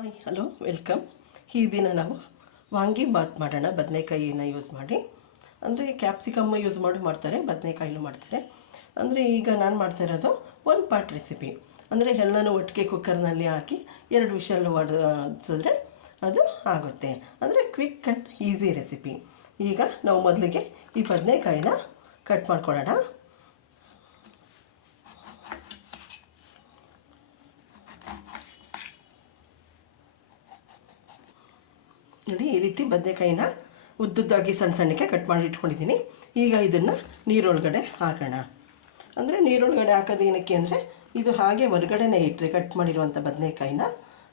Hi hello welcome. ಈ ದಿನ ನಾವು ವಾಂಗಿ ಬಾತ್ ಮಾಡೋಣ ಬದನೆಕಾಯಿನ ಯೂಸ್ ಮಾಡಿ. ಅಂದರೆ ಕ್ಯಾಪ್ಸಿಕಮ್ ಯೂಸ್ ಮಾಡ್ತಾರೆ, ಬದನೆಕಾಯಿಲೂ ಮಾಡ್ತಾರೆ. ಅಂದರೆ ಈಗ ನಾನು ಮಾಡ್ತಾ ಇರೋದು ಒನ್ ಪಾರ್ಟ್ ರೆಸಿಪಿ. ಅಂದರೆ ಎಲ್ಲನೂ ಒಟ್ಟಿಗೆ ಕುಕ್ಕರ್ನಲ್ಲಿ ಹಾಕಿ 2 ವಿಷಲ್ ಹೊಡೆಸಿದ್ರೆ ಅದು ಆಗುತ್ತೆ. ಅಂದರೆ ಕ್ವಿಕ್ ಆ್ಯಂಡ್ ಈಸಿ ರೆಸಿಪಿ. ಈಗ ನಾವು ಮೊದಲಿಗೆ ಈ ಬದನೆಕಾಯಿನ ಕಟ್ ಮಾಡ್ಕೊಳ್ಳೋಣ. ನೋಡಿ, ಈ ರೀತಿ ಬದನೆಕಾಯಿನ ಉದ್ದುದ್ದಾಗಿ ಸಣ್ಣ ಸಣ್ಣಕ್ಕೆ ಕಟ್ ಮಾಡಿ ಇಟ್ಕೊಂಡಿದ್ದೀನಿ. ಈಗ ಇದನ್ನು ನೀರೊಳಗಡೆ ಹಾಕೋಣ. ಅಂದರೆ ನೀರೊಳಗಡೆ ಹಾಕೋದು ಏನಕ್ಕೆ ಅಂದರೆ ಇದು ಹಾಗೆ ಹೊರಗಡೆನೇ ಇಟ್ಟರೆ ಕಟ್ ಮಾಡಿರುವಂಥ ಬದನೆಕಾಯಿನ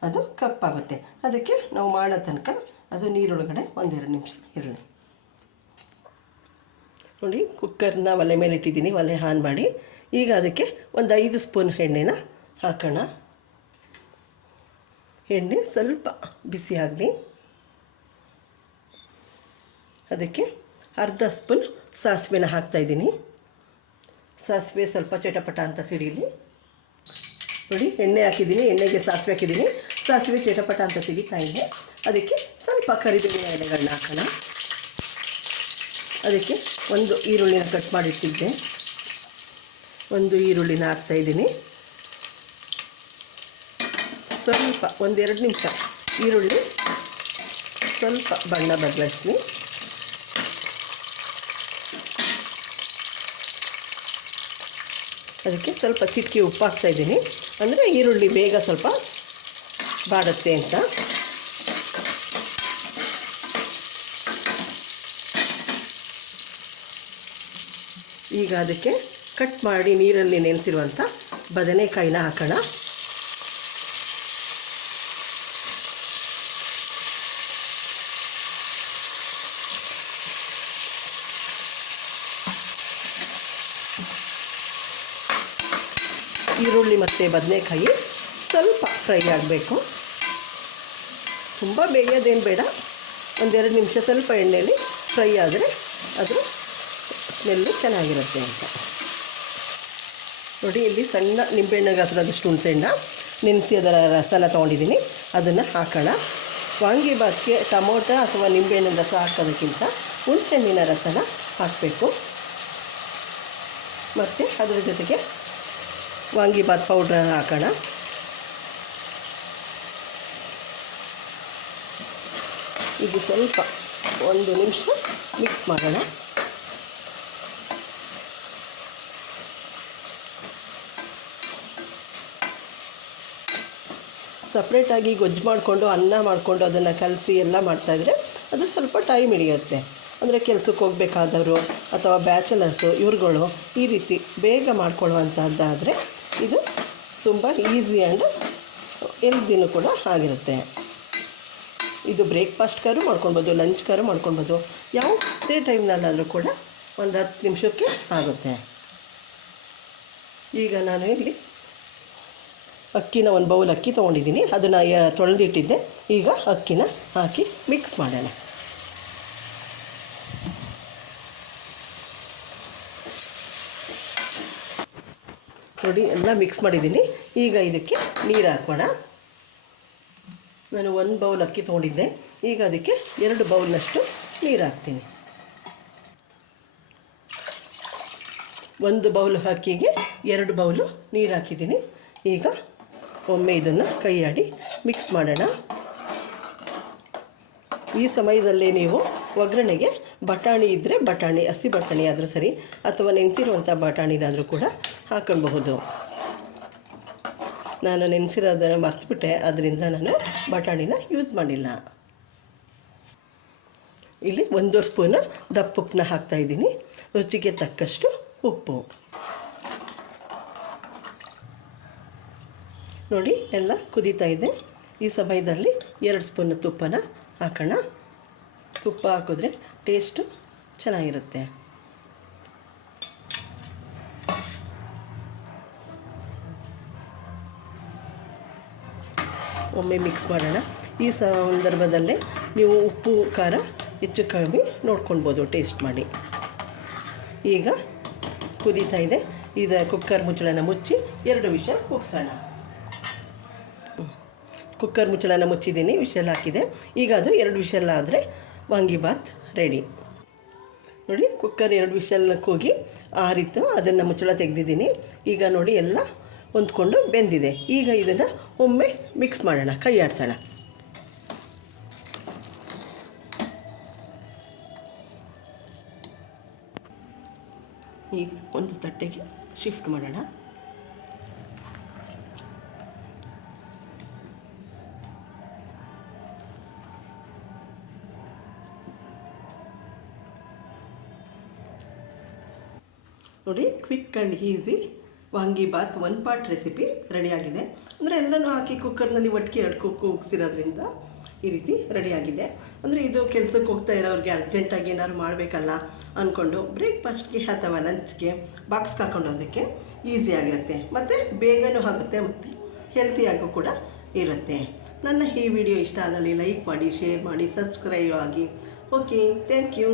ಅದು ಕಪ್ಪಾಗುತ್ತೆ. ಅದಕ್ಕೆ ನಾವು ಮಾಡೋ ತನಕ ಅದು ನೀರೊಳಗಡೆ 1-2 ನಿಮಿಷ ಇರಲಿ. ನೋಡಿ, ಕುಕ್ಕರ್ನ ಒಲೆ ಮೇಲೆ ಇಟ್ಟಿದ್ದೀನಿ. ಒಲೆ ಆನ್ ಮಾಡಿ ಈಗ ಅದಕ್ಕೆ ಒಂದು 5 ಸ್ಪೂನ್ ಎಣ್ಣೆನ ಹಾಕೋಣ. ಎಣ್ಣೆ ಸ್ವಲ್ಪ ಬಿಸಿ ಆಗಲಿ. ಅದಕ್ಕೆ ಅರ್ಧ ಸ್ಪೂನ್ ಸಾಸಿವೆನ ಹಾಕ್ತಾಯಿದ್ದೀನಿ. ಸಾಸಿವೆ ಸ್ವಲ್ಪ ಚಟಪಟ ಅಂತ ಸಿಡಿಲಿ. ನೋಡಿ, ಎಣ್ಣೆ ಹಾಕಿದ್ದೀನಿ, ಎಣ್ಣೆಗೆ ಸಾಸಿವೆ ಹಾಕಿದ್ದೀನಿ. ಸಾಸಿವೆ ಚಟಪಟ ಅಂತ ಸಿಡಿತಾ ಇದೆ. ಅದಕ್ಕೆ ಸ್ವಲ್ಪ ಕರಿಬೇವಿನ ಎಲೆಗಳನ್ನ ಹಾಕೋಣ. ಅದಕ್ಕೆ ಒಂದು ಈರುಳ್ಳಿನ ಕಟ್ ಮಾಡಿಟ್ಟಿದ್ದೆ, ಒಂದು ಈರುಳ್ಳಿನ ಹಾಕ್ತಾಯಿದ್ದೀನಿ. ಸ್ವಲ್ಪ 1-2 ನಿಮಿಷ ಈರುಳ್ಳಿ ಸ್ವಲ್ಪ ಬಣ್ಣ ಬದಲಾಯಿಸ್ತೀನಿ. ಅದಕ್ಕೆ ಸ್ವಲ್ಪ ಚಿಟಕಿ ಉಪ್ಪು ಹಾಕ್ತಾಯಿದ್ದೀನಿ. ಅಂದರೆ ಈರುಳ್ಳಿ ಬೇಗ ಸ್ವಲ್ಪ ಬಾಡುತ್ತೆ ಅಂತ. ಈಗ ಅದಕ್ಕೆ ಕಟ್ ಮಾಡಿ ನೀರಲ್ಲಿ ನೆನೆಸಿರುವಂಥ ಬದನೆಕಾಯಿನ ಹಾಕೋಣ. ಈರುಳ್ಳಿ ಮತ್ತು ಬದನೆಕಾಯಿ ಸ್ವಲ್ಪ ಫ್ರೈ ಆಗಬೇಕು. ತುಂಬ ಬೇಯೋದೇನು ಬೇಡ, 1-2 ನಿಮಿಷ ಸ್ವಲ್ಪ ಎಣ್ಣೆಯಲ್ಲಿ ಫ್ರೈ ಆದರೆ ಅದು ಸ್ಮೆಲ್ಲು ಚೆನ್ನಾಗಿರುತ್ತೆ ಅಂತ. ನೋಡಿ, ಇಲ್ಲಿ ಸಣ್ಣ ನಿಂಬೆಹಣ್ಣು ಗಾತ್ರದಷ್ಟು ಹುಣಸೆಹಣ್ಣ ನೆನೆಸಿ ಅದರ ರಸನ ತೊಗೊಂಡಿದ್ದೀನಿ. ಅದನ್ನು ಹಾಕೋಣ. ವಾಂಗಿಬಾತ್ಗೆ ಟೊಮೊಟೊ ಅಥವಾ ನಿಂಬೆಹಣ್ಣಿನ ರಸ ಹಾಕೋದಕ್ಕಿಂತ ಹುಣಸೆಹಣ್ಣಿನ ರಸನ ಹಾಕಬೇಕು. ಮತ್ತು ಅದರ ಜೊತೆಗೆ ವಾಂಗಿಬಾತ್ ಪೌಡ್ರ್ ಹಾಕೋಣ. ಇದು ಸ್ವಲ್ಪ 1 ನಿಮಿಷ ಮಿಕ್ಸ್ ಮಾಡೋಣ. ಸಪ್ರೇಟಾಗಿ ಗೊಜ್ಜು ಮಾಡಿಕೊಂಡು ಅನ್ನ ಮಾಡಿಕೊಂಡು ಅದನ್ನು ಕಲಸಿ ಎಲ್ಲ ಮಾಡ್ತಾಯಿದ್ರೆ ಅದು ಸ್ವಲ್ಪ ಟೈಮ್ ಹಿಡಿಯುತ್ತೆ. ಅಂದರೆ ಕೆಲಸಕ್ಕೆ ಹೋಗಬೇಕಾದವರು ಅಥವಾ ಬ್ಯಾಚಲರ್ಸು ಇವ್ರುಗಳು ಈ ರೀತಿ ಬೇಗ ಮಾಡ್ಕೊಳ್ಳುವಂಥದ್ದಾದರೆ ಇದು ತುಂಬ ಈಸಿ ಆ್ಯಂಡ್ ಹೆಲ್ದಿನೂ ಕೂಡ ಆಗಿರುತ್ತೆ. ಇದು ಬ್ರೇಕ್ಫಾಸ್ಟ್ಗಾರು ಮಾಡ್ಕೊಳ್ಬೋದು, ಲಂಚ್ಗಾರು ಮಾಡ್ಕೊಳ್ಬೋದು, ಯಾವುದೇ ಟೈಮ್ನಲ್ಲಾದರೂ ಕೂಡ 10 ನಿಮಿಷಕ್ಕೆ ಆಗುತ್ತೆ. ಈಗ ನಾನು ಇಲ್ಲಿ ಅಕ್ಕಿನ ಒಂದು ಬೌಲ್ ಅಕ್ಕಿ ತೊಗೊಂಡಿದ್ದೀನಿ. ಅದನ್ನು ತೊಳೆದಿಟ್ಟಿದ್ದೆ. ಈಗ ಅಕ್ಕಿನ ಹಾಕಿ ಮಿಕ್ಸ್ ಮಾಡೋಣ. ನೋಡಿ, ಎಲ್ಲ ಮಿಕ್ಸ್ ಮಾಡಿದ್ದೀನಿ. ಈಗ ಇದಕ್ಕೆ ನೀರು ಹಾಕೋಣ. ನಾನು 1 ಬೌಲ್ ಅಕ್ಕಿ ತೊಗೊಂಡಿದ್ದೆ. ಈಗ ಅದಕ್ಕೆ 2 ಬೌಲ್ನಷ್ಟು ನೀರು ಹಾಕ್ತೀನಿ. 1 ಬೌಲ್ ಅಕ್ಕಿಗೆ 2 ಬೌಲು ನೀರು ಹಾಕಿದ್ದೀನಿ. ಈಗ ಒಮ್ಮೆ ಇದನ್ನು ಕೈಯಾಡಿ ಮಿಕ್ಸ್ ಮಾಡೋಣ. ಈ ಸಮಯದಲ್ಲೇ ನೀವು ಒಗ್ಗರಣೆಗೆ ಬಟಾಣಿ ಇದ್ದರೆ ಬಟಾಣಿ, ಹಸಿ ಬಟಾಣಿ ಆದರೂ ಸರಿ ಅಥವಾ ನೆನೆಸಿರುವಂಥ ಬಟಾಣಿನಾದರೂ ಕೂಡ ಹಾಕೊಳ್ಬಹುದು. ನಾನು ನೆನೆಸಿರೋದನ್ನು ಮರ್ತುಬಿಟ್ಟೆ, ಅದರಿಂದ ನಾನು ಬಟಾಣಿನ ಯೂಸ್ ಮಾಡಿಲ್ಲ. ಇಲ್ಲಿ 1 ಸ್ಪೂನು ದಪ್ಪುಪ್ಪನ್ನ ಹಾಕ್ತಾಯಿದ್ದೀನಿ. ರುಚಿಗೆ ತಕ್ಕಷ್ಟು ಉಪ್ಪು. ನೋಡಿ, ಎಲ್ಲ ಕುದೀತಾ ಇದೆ. ಈ ಸಮಯದಲ್ಲಿ 2 ಸ್ಪೂನ್ ತುಪ್ಪನ ಹಾಕೋಣ. ತುಪ್ಪ ಹಾಕಿದ್ರೆ ಟೇಸ್ಟು ಚೆನ್ನಾಗಿರುತ್ತೆ. ಒಮ್ಮೆ ಮಿಕ್ಸ್ ಮಾಡೋಣ. ಈ ಸಂದರ್ಭದಲ್ಲೇ ನೀವು ಉಪ್ಪು ಖಾರ ಹೆಚ್ಚು ಕಮ್ಮಿ ನೋಡ್ಕೊಳ್ಬೋದು, ಟೇಸ್ಟ್ ಮಾಡಿ. ಈಗ ಕುದೀತಾ ಇದೆ. ಇದು ಕುಕ್ಕರ್ ಮುಚ್ಚಳನ ಮುಚ್ಚಿ 2 ವಿಷಲ್ ಕೂಗ್ಸೋಣ. ಕುಕ್ಕರ್ ಮುಚ್ಚಳನ ಮುಚ್ಚಿದ್ದೀನಿ, ವಿಷಲ್ ಹಾಕಿದೆ. ಈಗ ಅದು 2 ವಿಷಲ್ ಆದರೆ ವಾಂಗಿಬಾತ್ ರೆಡಿ. ನೋಡಿ, ಕುಕ್ಕರ್ 2 ವಿಷಲ್ ಕೂಗಿ ಆರಿತ್ತು, ಅದನ್ನು ಮುಚ್ಚಳ ತೆಗೆದಿದ್ದೀನಿ. ಈಗ ನೋಡಿ ಎಲ್ಲ ಹೊಂದ್ಕೊಂಡು ಬೆಂದಿದೆ. ಈಗ ಇದನ್ನು ಒಮ್ಮೆ ಮಿಕ್ಸ್ ಮಾಡೋಣ, ಕೈ ಆಡಿಸೋಣ. ಈಗ ಒಂದು ತಟ್ಟೆಗೆ ಶಿಫ್ಟ್ ಮಾಡೋಣ. ನೋಡಿ, quick and easy vangibath 1 pot recipe ರೆಡಿಯಾಗಿದೆ. ಅಂದರೆ ಎಲ್ಲನೂ ಹಾಕಿ ಕುಕ್ಕರ್ನಲ್ಲಿ ಒಟ್ಟಿಗೆ 2 ಕೂಗಿಸಿರೋದ್ರಿಂದ ಈ ರೀತಿ ರೆಡಿಯಾಗಿದೆ. ಅಂದರೆ ಇದು ಕೆಲಸಕ್ಕೆ ಹೋಗ್ತಾ ಇರೋರಿಗೆ ಅರ್ಜೆಂಟಾಗಿ ಏನಾದ್ರು ಮಾಡಬೇಕಲ್ಲ ಅಂದ್ಕೊಂಡು ಬ್ರೇಕ್ಫಾಸ್ಟ್ಗೆ ಅಥವಾ ಲಂಚ್ಗೆ ಬಾಕ್ಸ್ಗೆ ಹಾಕೊಂಡೋದಕ್ಕೆ ಈಸಿಯಾಗಿರುತ್ತೆ, ಮತ್ತು ಬೇಗನೂ ಆಗುತ್ತೆ, ಮತ್ತು ಹೆಲ್ತಿಯಾಗೂ ಕೂಡ ಇರುತ್ತೆ. ನನ್ನ ಈ ವಿಡಿಯೋ ಇಷ್ಟ ಆದಲ್ಲಿ ಲೈಕ್ ಮಾಡಿ, ಶೇರ್ ಮಾಡಿ, ಸಬ್ಸ್ಕ್ರೈಬ್ ಆಗಿ. Okay, thank you.